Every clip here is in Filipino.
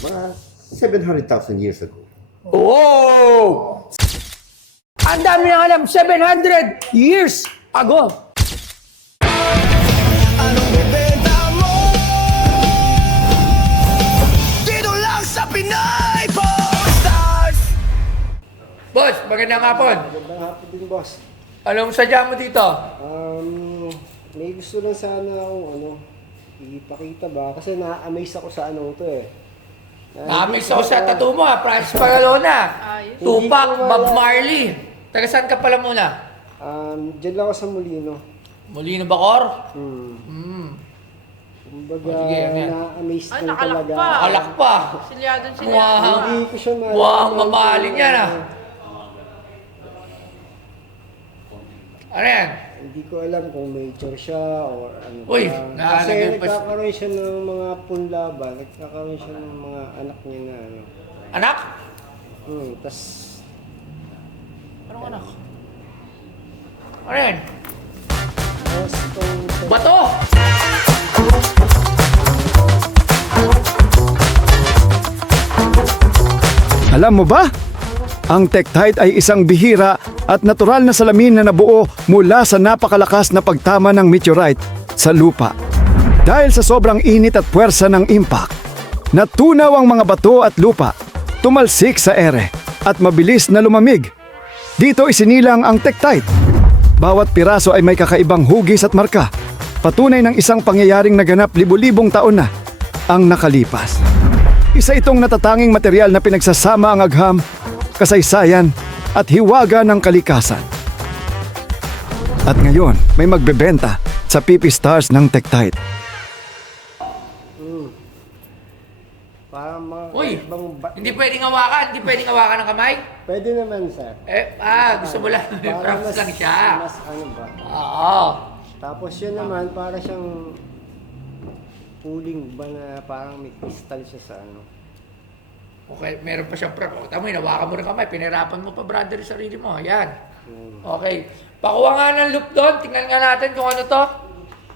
Mga 700,000 years ago. Oh! Ang dami nang alam, 700 years ago. Anong bebenta mo? Dito lang sa Pinay Stars. Boss, magandang hapon. Magandang hapon din, boss. Anong sadya mo dito? May gusto lang sana akong ipakita ba? Kasi na-amaze ako sa to eh. Namiss ako sa tattoo mo ha, Francis Pagalona. Tupac, Bob Marley. Taga saan ka pala muna? Diyan lang ako sa Molino. Molino Bacor? Kumbaga, Sige, ano yan? na-amaze Ay, lang nakalak talaga. pa. Alak pa. Silyadong Wow. silyado. Hindi ko siya maalala. Mukhang mamahalin yan ah. Ano yan? Hindi ko alam kung major siya or ano Uy, ba. Kasi naalagay pa- nagkakaroon siya ng mga punla ba? Nagkakaroon siya ng mga anak niya na Anak? tas Anong anak? Ano yan? tapos itong Bato! Alam mo ba? Ang Tektite ay isang bihira at natural na salamin na nabuo mula sa napakalakas na pagtama ng meteorite sa lupa. Dahil sa sobrang init at puwersa ng impact, natunaw ang mga bato at lupa, tumalsik sa ere at mabilis na lumamig. Dito isinilang ang Tektite. Bawat piraso ay may kakaibang hugis at marka, patunay ng isang pangyayaring naganap libu-libong taon na ang nakalipas. Isa itong natatanging material na pinagsasama ang agham, kasaysayan at hiwaga ng kalikasan. At ngayon, may magbebenta sa PP Stars ng Tektite. parang mga Uy, ibang hindi pwedeng hawakan. Hindi pwedeng hawakan ng kamay. Pwede naman, sir. Gusto mo lang. Para Props lang siya. mas ano ba? Oo. Tapos yun naman, para siyang puling ba na parang may crystal siya sa ano. Okay, meron pa siyang prop. O, tama yun, hawakan mo ng kamay. Pinirapan mo pa, brother, yung sarili mo. Ayan. Okay. Pakuha nga ng loop doon. Tingnan nga natin kung ano to.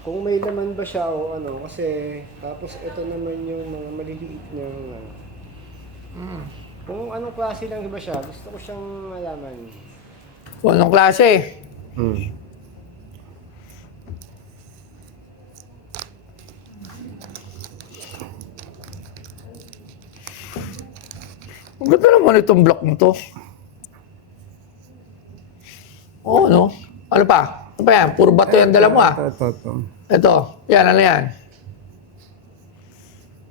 Kung may laman ba siya o ano, kasi tapos ito naman yung mga maliliit na ano. Kung anong klase lang ba siya, gusto ko siyang malaman. Kung anong klase? Ang ganda naman itong block mo to. Oo, no? Ano pa? Ano pa yan? Puro bato yung dala mo, ah. Ito. Ito. Yan, ano yan?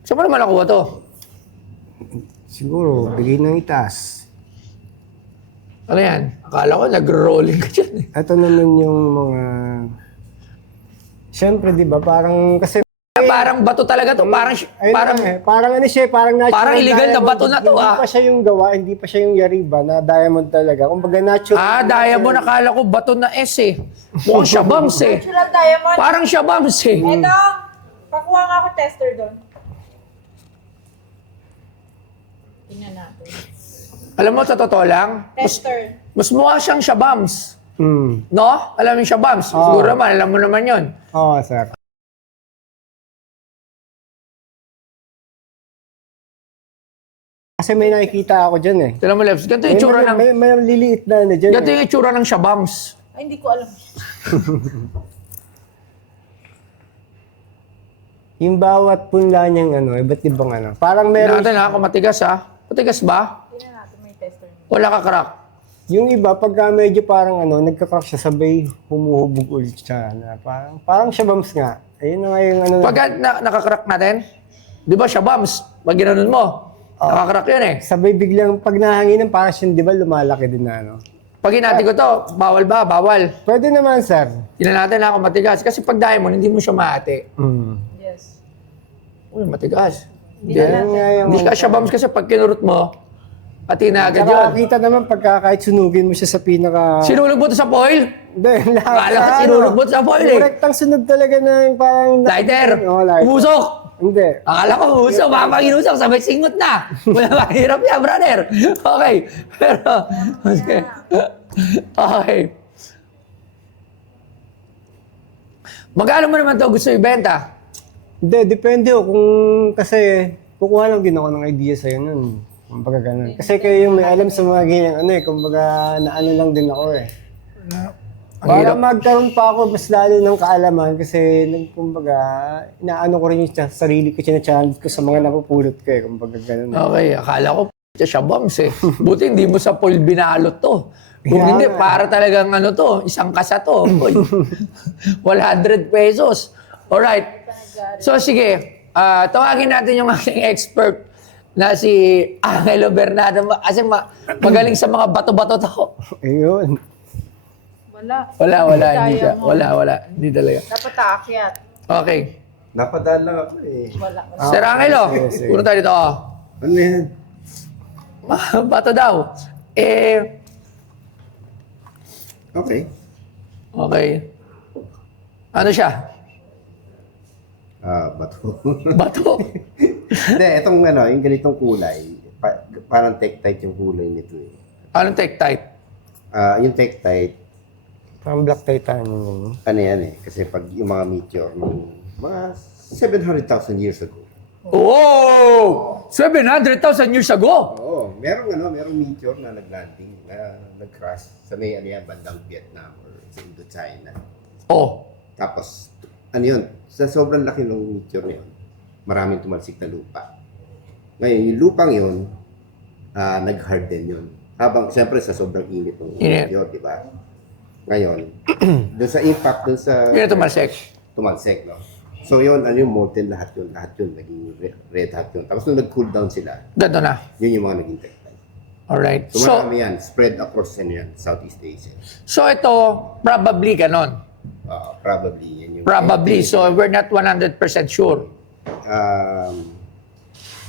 Saan mo naman nakuha to? Siguro, bigay ng itaas. Ano yan? Akala ko nag-rolling ka dyan, eh. Ito naman yung mga... Siyempre, di ba, parang kasi... Parang bato talaga to. Parang, Ayun parang, na, parang ano siya, parang natural Parang illegal na diamond. bato na to, Hindi ah. pa siya yung gawa, hindi pa siya yung yariba na diamond talaga. Kumbaga natural. diamond, nakala ko bato na S, eh. Mukhang shabams, eh. Natural diamond. Parang shabams, eh. Ito, pakuha nga ako tester doon. Tingnan natin. Alam mo, sa totoo lang, Tester. mas mukha siyang shabams. Hmm. No? Alam mo yung shabams? Siguro naman, alam mo naman yon. Oo, sir. Kasi may nakikita ako dyan eh. Tignan mo, Lebs. Ganito yung itsura ng... May liliit na ano dyan Ganito eh. yung itsura ng shabams. Ay, hindi ko alam. Yung bawat punla niyang ano, iba't ibang ano. Parang Tignan meron, natin ha, kung matigas ha. Matigas ba? Tingnan natin, may tester. Wala ka crack. yung iba, pagka medyo parang ano, nagka-crack siya, sabay humuhubog ulit siya. Na parang shabams nga. Ayun na nga yung ano. Pag nakakrack natin, di ba shabams? Pag ginanon mo, nakakrack yun eh. Sabay biglang, pag nahanginan, parang siyang, di ba, lumalaki din na ano. Pag hinati ko to, bawal ba? Bawal. Pwede naman, sir. Tignan natin ha kung matigas. Kasi pag diamond, hindi mo siya maate. Yes. Uy, matigas. Hindi. Ayun nga yung... Hindi ka shabams kasi pag kinurot mo, pati na agad Tsaka yun. kita naman pagka kahit sunugin mo siya sa pinaka... Sinulog mo to sa foil? Hindi, lahat. Akala ko sinulog mo sa foil eh. Direktang sunog talaga na yung parang... Lighter! Oo, lighter. Umusok! Hindi. Akala ko usok, baka pag inusok, sabay singot na. Wala ba, hirap yan, brother. Okay. Pero, okay. Magkano mo naman to gusto ibenta? Hindi, depende kung kasi kukuha lang din ako ng idea sa'yo nun. Kumbaga ganun. Kasi kayo yung may alam sa mga ganyan, ano eh, kumbaga naano lang din ako eh. Ang Para hirap. magkaroon pa ako mas lalo ng kaalaman kasi kumbaga inaano ko rin yung sarili ko, challenge ko sa mga napupulot ko eh. Kumbaga ganun. Okay, akala ko siya bombs eh. Buti hindi mo sa pool binalot to. Kung Kaya hindi, nga. para talagang ano to, isang kasa to. Uy, 100 pesos. Alright. So sige, tawagin natin yung aking expert na si Angelo Bernardo. Kasi magaling sa mga bato-bato to. Ayun. Wala. Hindi siya. Kaya mo. Wala. Hindi talaga. Dapat aakyat. Okay. Napadaan lang ako eh. Wala. Sir Angelo, sige. puro tayo dito. Ano yan? Bato daw. Okay. Okay. Ano siya? Bato. Bato. Hindi, itong ano, yung ganitong kulay, parang Tektite yung kulay nito eh. Anong Tektite? Yung Tektite, Parang black titanium yun. ano yan eh, kasi pag yung mga meteor, mga 700,000 years ago. Oh! 700,000 years ago! Oo, merong meteor na naglanding, na nag-crash sa may ano yan, bandang Vietnam or sa Indochina. Oh. Tapos, ano yun, sa sobrang laki ng meteor na yun, maraming tumalsik na lupa. Ngayon, yung lupang yun, nag-harden yun. Habang, siyempre, sa sobrang init ng Init. meteor, di ba? Ngayon, doon sa impact, doon sa Yun ito, Marsek. tumalsik, no? So yun, ano yung molten lahat yun, naging red hot yun. Tapos nung nag-cool down sila, Ganto na. yun yung mga naging Tektite. Alright. So, So, marami yan, spread across yan, Southeast Asia. so ito, probably ganon. Probably, yan yung... Probably. So, we're not 100% sure.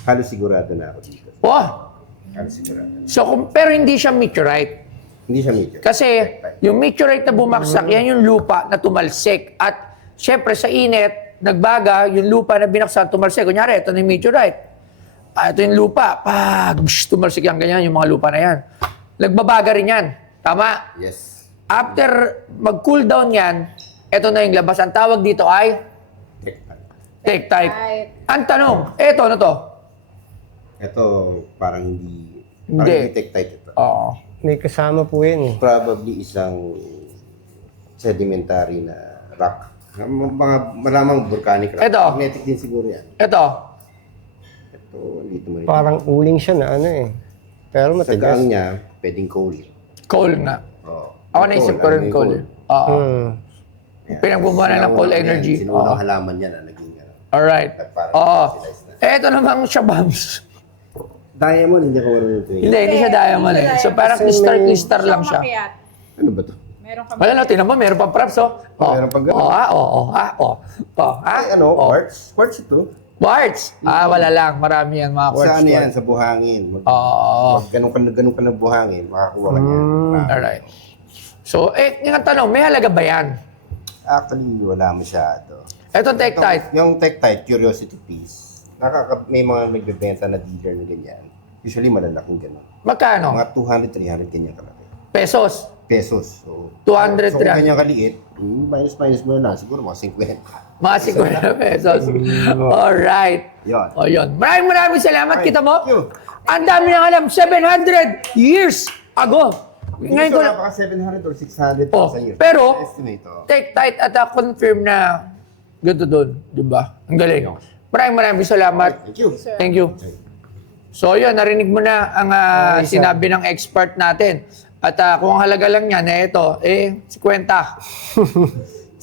Halos sigurado na ako dito. Oh! Halos sigurado. So, pero hindi siya meteorite. Hindi siya meteor. Kasi, yung meteorite na bumaksak, yan yung lupa na tumalsik. At, syempre, sa init, nagbaga, yung lupa na binaksak, tumalsik. Kunyari, ito na yung meteorite. Ito yung lupa. Tumalsik yan, ganyan, yung mga lupa na yan. Nagbabaga rin yan. Tama? Yes. After mag-cool down yan, ito na yung labas. Ang tawag dito ay Tektite. Tektite. Right. Ang tanong, ito, ano to? Ito, parang hindi... Hindi. Parang hindi Tektite ito. Oo. May kasama po yan eh. Probably isang sedimentary na rock. Mga malamang volcanic rock. Ito. Magnetic din siguro yan. Ito. Ito, dito mo rin. Parang uling siya na ano eh. Pero Sa matigas. gang niya, pwedeng coal. Coal nga. Oh. Ako naisip ko rin coal. Oo. Yan. Pinagbubuhan na ng coal Sinawang- energy. yan, Sinunang Oo. halaman yan na naging Alright. Parang Oo. specialized na. Ito namang shabams. Diamond, hindi ako marunong ito. Hindi siya diamond eh. So parang Kasi may- kristal lang siya. Makiat. Ano ba to? Meron kami. Wala na, tinan mo, meron pang props, oh. Meron pang ganun. Ay, Ay, quartz? Quartz ito. Quartz. Wala lang. Marami yan, mga quartz. Sa ano yan? Sa buhangin. Oo. Ganun ka ng buhangin, makakuha ka niyan. Alright. So, yung tanong, may halaga ba yan? Actually, wala masyado. Ito, Tektite. Yung Tektite, curiosity piece. May mga nagbebenta na dealer na ganyan. Usually, malalaking gano'n. Magkano? Mga 200, 300 ganyan kalaki. Pesos. Pesos. So, 200, so kung 300. ganyan kaliit, minus mo na lang. Siguro mga 50. Mga 50 pesos. Alright. Yun. O yun. Maraming salamat. Ay, Kita mo? thank you. Ang dami nang alam. 700 years ago. Ngayon ko Ngayon na. baka 700 or 600 Oh, years. pero- Estimate, oh. Tektite at confirm na ganito doon. Diba? Ang galing. Maraming salamat. Thank you. Thank you. So yun, narinig mo na ang sinabi ng expert natin. At kung ang halaga lang niya na ito, 50.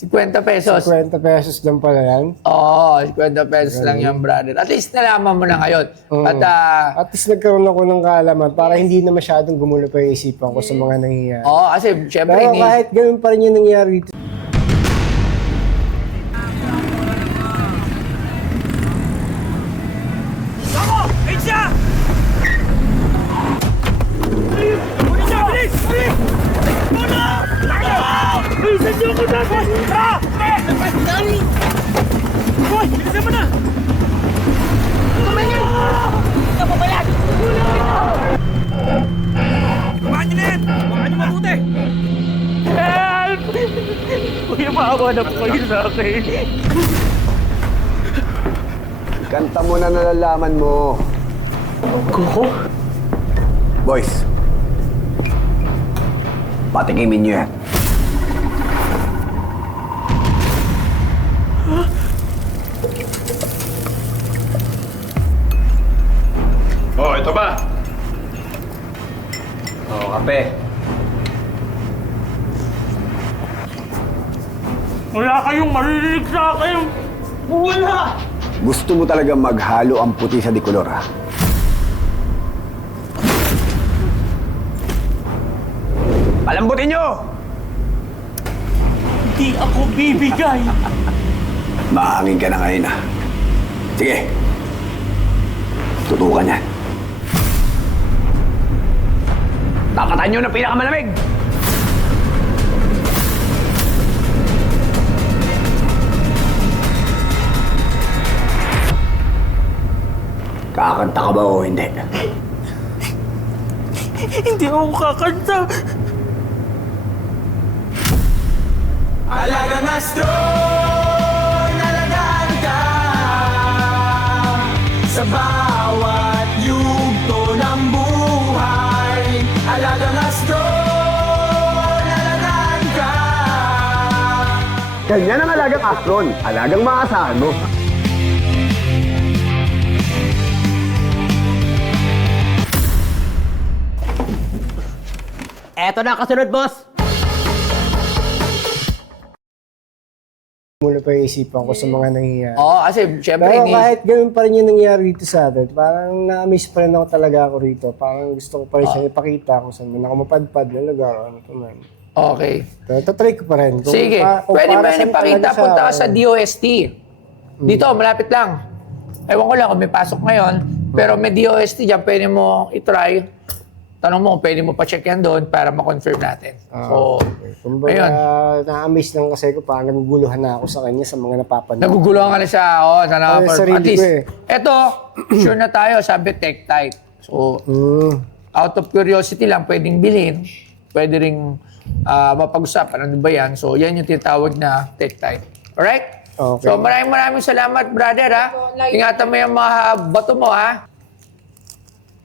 50 pesos. 50 pesos lang pala yan. Oo, 50 pesos lang yan, brother. At least nalaman mo na ngayon. At At least nagkaroon ako ng kaalaman para hindi na masyadong gumulo pa yung isipan ko sa mga nangyayari. kasi syempre, Pero kahit ganun pa rin yung nangyari dito. Kanta mo na nalalaman mo. Koko? Boys, patikimin nyo yan. Oh, ito ba? Oo, kape. Wala kayong maririnig sa akin. Wala! Gusto mo talaga maghalo ang puti sa dikolor, ha? Palambutin nyo! Hindi ako bibigay. Mahangin ka na ngayon, ha? Sige. Tutukan yan. Tapatan nyo ng pinakamalamig! Kakanta ka ba o hindi? Hindi ako kakanta. Alagang astro, nalagaan ka sa bawat yugto ng buhay. Alagang astro, nalagaan ka. Ganyan ang alagang astron. Alagang maasahan mo. Eto na kasunod, boss! Mula pa yung isipan ko sa mga nangyayari. Oo, kasi syempre, Pero kahit ganun pa rin yung nangyari dito sa atin, parang na-amaze pa rin ako talaga ako rito. Parang gusto ko pa rin siyang ipakita kung saan man ako mapadpad ng lugar o ano pa man. Okay. Pero tatry ko pa rin. Kung Sige. kung Pwede para ba saan ipakita? talaga siya, Punta ka sa DOST. Dito, malapit lang. Ewan ko lang kung may pasok ngayon. Pero may DOST dyan, pwede mo itry. Tanong mo kung pwede mo pa-check yan doon para ma-confirm natin. So, Kumbaga, ayun. na-amaze lang kasi ko parang naguguluhan na ako sa kanya sa mga napapanood. Naguguluhan ka na siya. Oh, sa Ay, sarili at least, ko eh. eto, sure na tayo, sabi tech type. So, out of curiosity lang, pwedeng bilhin. Pwede ring mapag-usapan. Ano ba yan? So, yan yung tinatawag na tech type. Alright? Okay. So, maraming salamat, brother, ha? Ingatan mo yung mga bato mo, ha?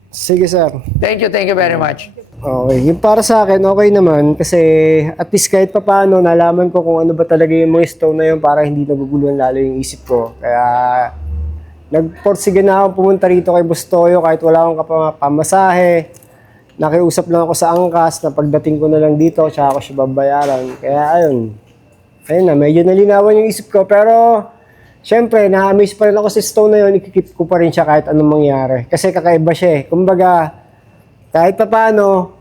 Sige, sir. Thank you very much. Okay. Yung para sa akin, okay naman. Kasi at least kahit pa paano, nalaman ko kung ano ba talaga yung mga stone na yun para hindi naguguluhan lalo yung isip ko. Kaya nagporsige na ako pumunta rito kay Bustoyo kahit wala akong pamasahe. Nakiusap lang ako sa angkas na pagdating ko na lang dito, tsaka ako siya babayaran. Kaya ayun. Ayun na, medyo nalinawan yung isip ko. Pero siyempre, na-amaze pa rin ako sa stone na yun, ikikip ko pa rin siya kahit anong mangyari. Kasi kakaiba siya eh. Kumbaga, kahit pa paano,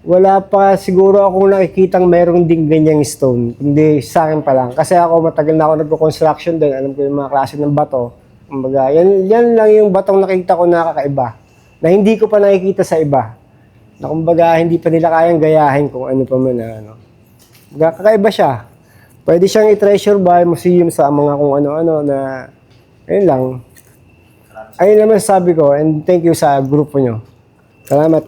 wala pa siguro akong nakikitang merong ding ganyang stone. Hindi sa akin pa lang. Kasi ako matagal na ako nagko-construction din. Alam ko yung mga klase ng bato. Kumbaga, yan lang yung batong nakita ko na kakaiba. Na hindi ko pa nakikita sa iba. Na kumbaga, hindi pa nila kayang gayahin kung ano pa man na ano. Kumbaga, kakaiba siya. Pwede siyang i-treasure by museum sa mga kung ano-ano na, ayun lang. Ayun naman sabi ko, and thank you sa grupo nyo. Salamat.